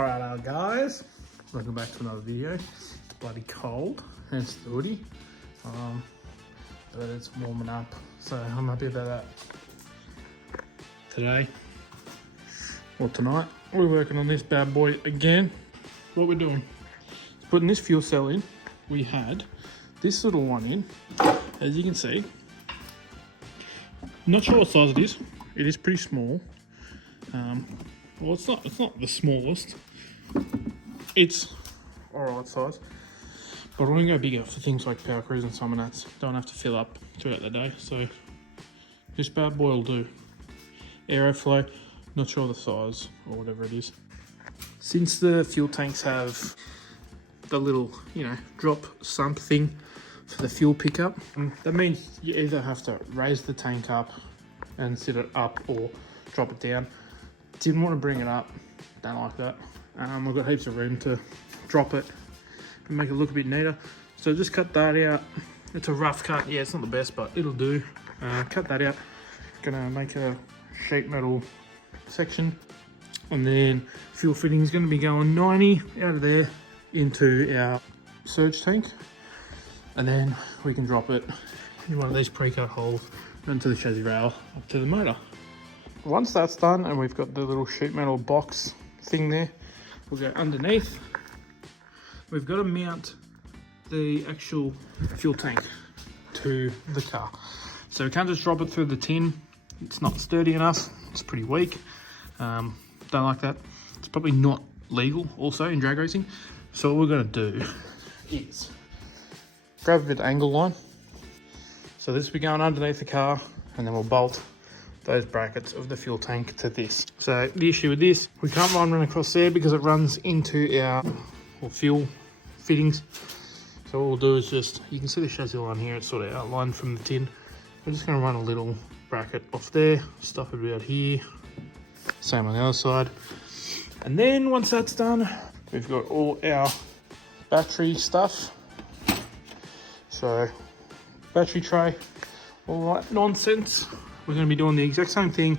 Alright guys, welcome back to another video. It's bloody cold, hence the hoodie. But it's warming up, so I'm happy about that. Today, or tonight, we're working on this bad boy again. What we're doing is putting this fuel cell in. We had this little one in, as you can see. Not sure what size it is. It is pretty small. Well, it's not the smallest. It's alright size, but we're gonna go bigger for things like power cruise and some of that. Don't have to fill up throughout the day, so this bad boy will do. Aeroflow, not sure the size or whatever it is. Since the fuel tanks have the little, drop sump thing for the fuel pickup, that means you either have to raise the tank up and sit it up or drop it down. Didn't want to bring it up, don't like that. I've got heaps of room to drop it and make it look a bit neater. So just cut that out. It's a rough cut, yeah, it's not the best, but it'll do. Cut that out. Gonna make a sheet metal section, and then fuel fitting is gonna be going 90 out of there into our surge tank, and then we can drop it in one of these pre-cut holes into the chassis rail up to the motor. Once that's done and we've got the little sheet metal box thing there, we'll go underneath. We've got to mount the actual fuel tank to the car. So we can't just drop it through the tin. It's not sturdy enough. It's pretty weak. Don't like that. It's probably not legal also in drag racing. So what we're going to do is grab a bit of angle line. So this will be going underneath the car, and then we'll bolt those brackets of the fuel tank to this. So the issue with this, we can't run across there because it runs into our fuel fittings. So what we'll do is just, you can see the chassis line here, it's sort of outlined from the tin. We're just going to run a little bracket off there, stuff it about here, same on the other side. And then once that's done, we've got all our battery stuff. So battery tray, all that nonsense. We're going to be doing the exact same thing,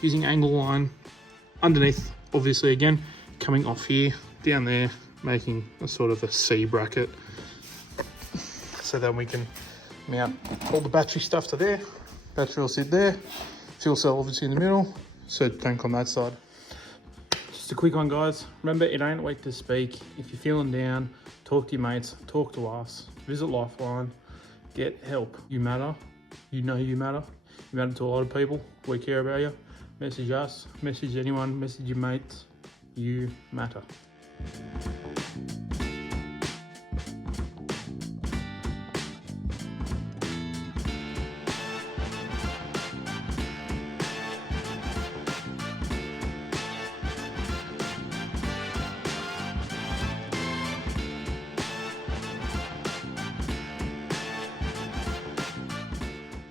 using angle line underneath, obviously again, coming off here, down there, making a sort of a C bracket. So then we can mount all the battery stuff to there. Battery will sit there, fuel cell obviously in the middle, surge tank on that side. Just a quick one guys, remember it ain't weak to speak. If you're feeling down, talk to your mates, talk to us, visit Lifeline, get help. You matter, you know you matter. You matter to a lot of people. We care about you. Message us, message anyone, message your mates. You matter.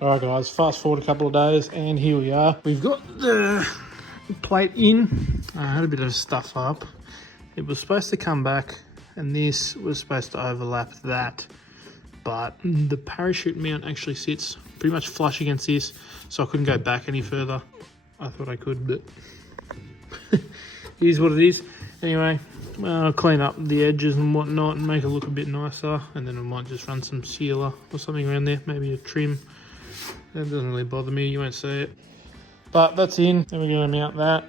Alright guys, fast forward a couple of days and here we are. We've got the plate in. I had a bit of stuff up. It was supposed to come back and this was supposed to overlap that, but the parachute mount actually sits pretty much flush against this, so I couldn't go back any further. I thought I could, but here's what it is. Anyway, I'll clean up the edges and whatnot and make it look a bit nicer, and then I might just run some sealer or something around there, maybe a trim. That doesn't really bother me, you won't see it. But that's in, then we're going to mount that.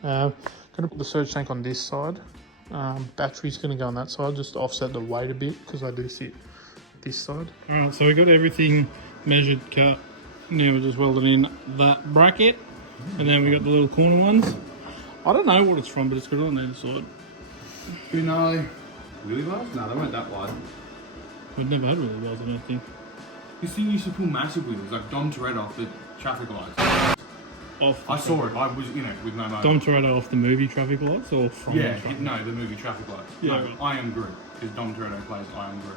Going to put the surge tank on this side. Battery's going to go on that side, just to offset the weight a bit, because I do sit this side. Alright, so we got everything measured, cut. Now we're just welding in that bracket. And then we got the little corner ones. I don't know what it's from, but it's got it on the other side. You know, really large? No, they weren't that wide. We've never had really large, I don't think. This thing used to pull massive wheels, like Dom Toretto off the traffic lights. I saw it, I was, with no motor. Dom Toretto off the movie Traffic Lights, or from the movie Traffic Lights. Yeah, no, right. I Am Groot, because Dom Toretto plays I Am Groot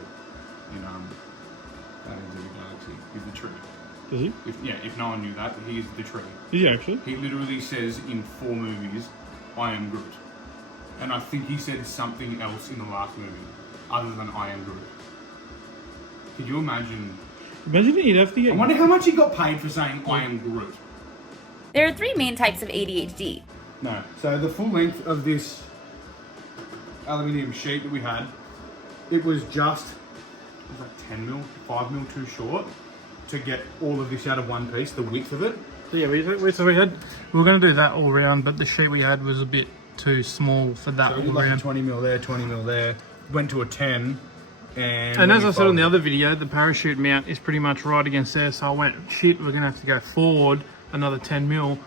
in Guardians of the Galaxy. He's the tree. Does he? If no one knew that, he is the tree. Is he actually? He literally says in 4 movies, I am Groot. And I think he said something else in the last movie, other than I am Groot. Could you imagine? Imagine you'd have to get... I wonder how much he got paid for saying I am Groot. There are 3 main types of ADHD. No. So the full length of this aluminium sheet that we had, it was just, was that 10 mil, 5 mil too short to get all of this out of one piece, the width of it. So yeah, we were going to do that all round, but the sheet we had was a bit too small for that So all we did like a round. 20 mil there, 20 mil there, went to a 10, And as I said on the other video, the parachute mount is pretty much right against there, so I went, shit, we're going to have to go forward another 10 mil.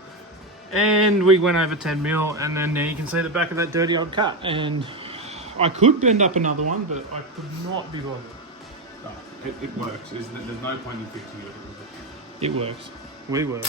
And we went over 10 mil, and then you can see the back of that dirty old cut. And I could bend up another one, but I could not be bothered. No, it works. There's no point in fixing it. It works. We work.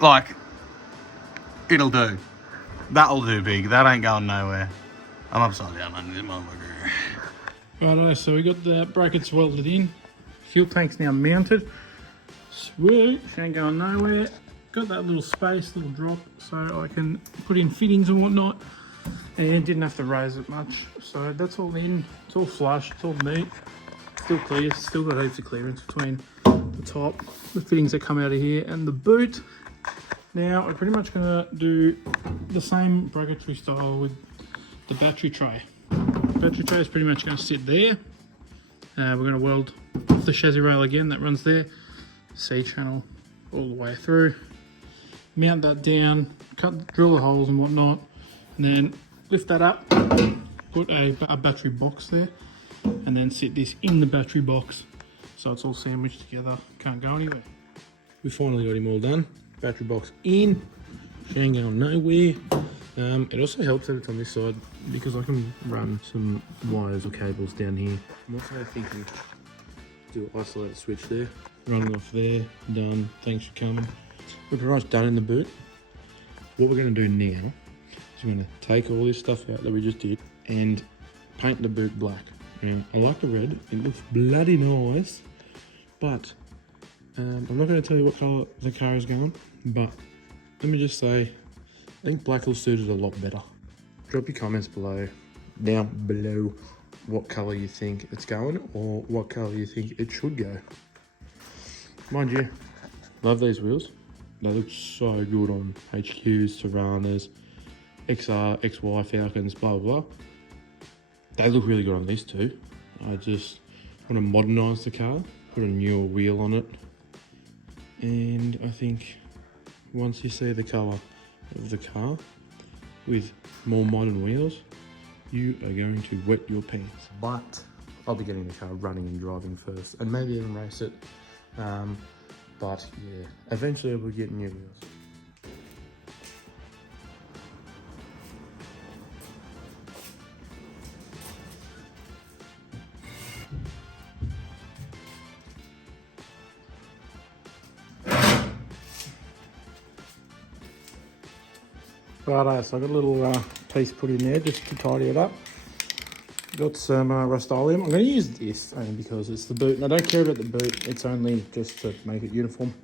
Like, it'll do. That'll do, big. That ain't going nowhere. I'm upside down under this motherfucker. Righto, so we got the brackets welded in. Fuel tank's now mounted. Sweet, she ain't going nowhere. Got that little space, little drop, so I can put in fittings and whatnot. And didn't have to raise it much. So that's all in, it's all flush, it's all neat. Still clear, still got heaps of clearance between the top, the fittings that come out of here, and the boot. Now we're pretty much gonna do the same bracketry style with the battery tray. The battery tray is pretty much gonna sit there. We're gonna weld off the chassis rail again that runs there. C-channel all the way through. Mount that down, drill the holes and whatnot, and then lift that up, put a battery box there, and then sit this in the battery box so it's all sandwiched together, can't go anywhere. We finally got him all done. Battery box in, she ain't going nowhere. It also helps that it's on this side because I can run some wires or cables down here. I'm also thinking do an isolated switch there, running off there, done, thanks for coming. We're pretty much done in the boot. What we're going to do now is we're going to take all this stuff out that we just did and paint the boot black. Now, I like the red, it looks bloody nice, but I'm not going to tell you what colour the car is going, but let me just say, I think black will suit it a lot better. Drop your comments down below what colour you think it's going or what colour you think it should go. Mind you, love these wheels. They look so good on HQs, Savanas, XR, XY, Falcons, blah, blah, blah. They look really good on these too. I just want to modernise the car, put a newer wheel on it. And I think once you see the colour of the car with more modern wheels, you are going to wet your pants. But I'll be getting the car running and driving first, and maybe even race it. But yeah, eventually we'll get new wheels. Righto, so I got a little piece put in there just to tidy it up. Got some Rust-Oleum. I'm going to use this only because it's the boot, and I don't care about the boot, it's only just to make it uniform.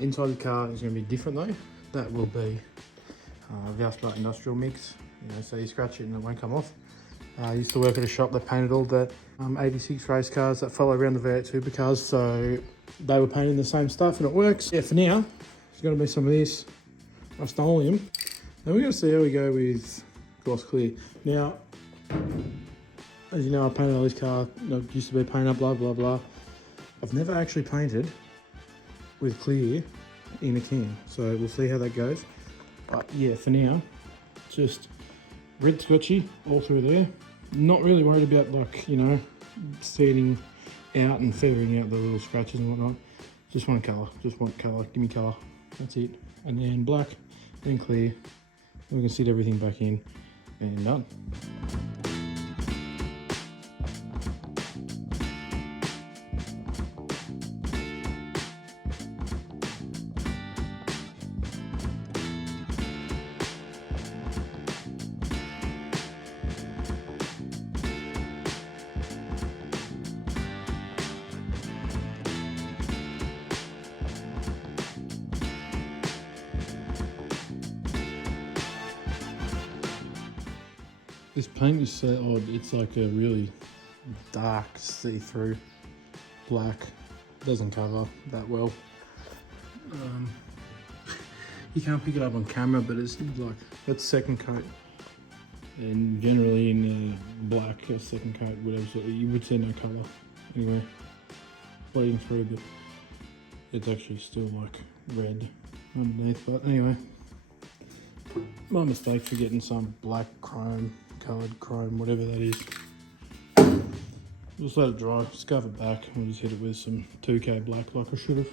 Inside the car is going to be different though. That will be Valspar industrial mix, so you scratch it and it won't come off. I used to work at a shop that painted all the 86 race cars that follow around the V8 supercars, so they were painting the same stuff and it works. Yeah, for now, there's going to be some of this Rust-Oleum. Then we're going to see how we go with gloss clear. Now, as you know, I painted all this car, used to be paint up, blah, blah, blah. I've never actually painted with clear in a can, so we'll see how that goes. But yeah, for now, just red scotchy all through there. Not really worried about sanding out and feathering out the little scratches and whatnot. Just want colour, give me colour, that's it. And then black, then clear. We can sit everything back in and done. This paint is so odd. It's like a really dark, see-through black. Doesn't cover that well. You can't pick it up on camera, but it's like that's second coat. And generally in black second coat, whatever, so you would see no colour anyway. Bleeding through, but it's actually still like red underneath. But anyway, my mistake for getting some black chrome, coloured chrome, whatever that is. Just let it dry, scuff it back, and we'll just hit it with some 2K black like I should have.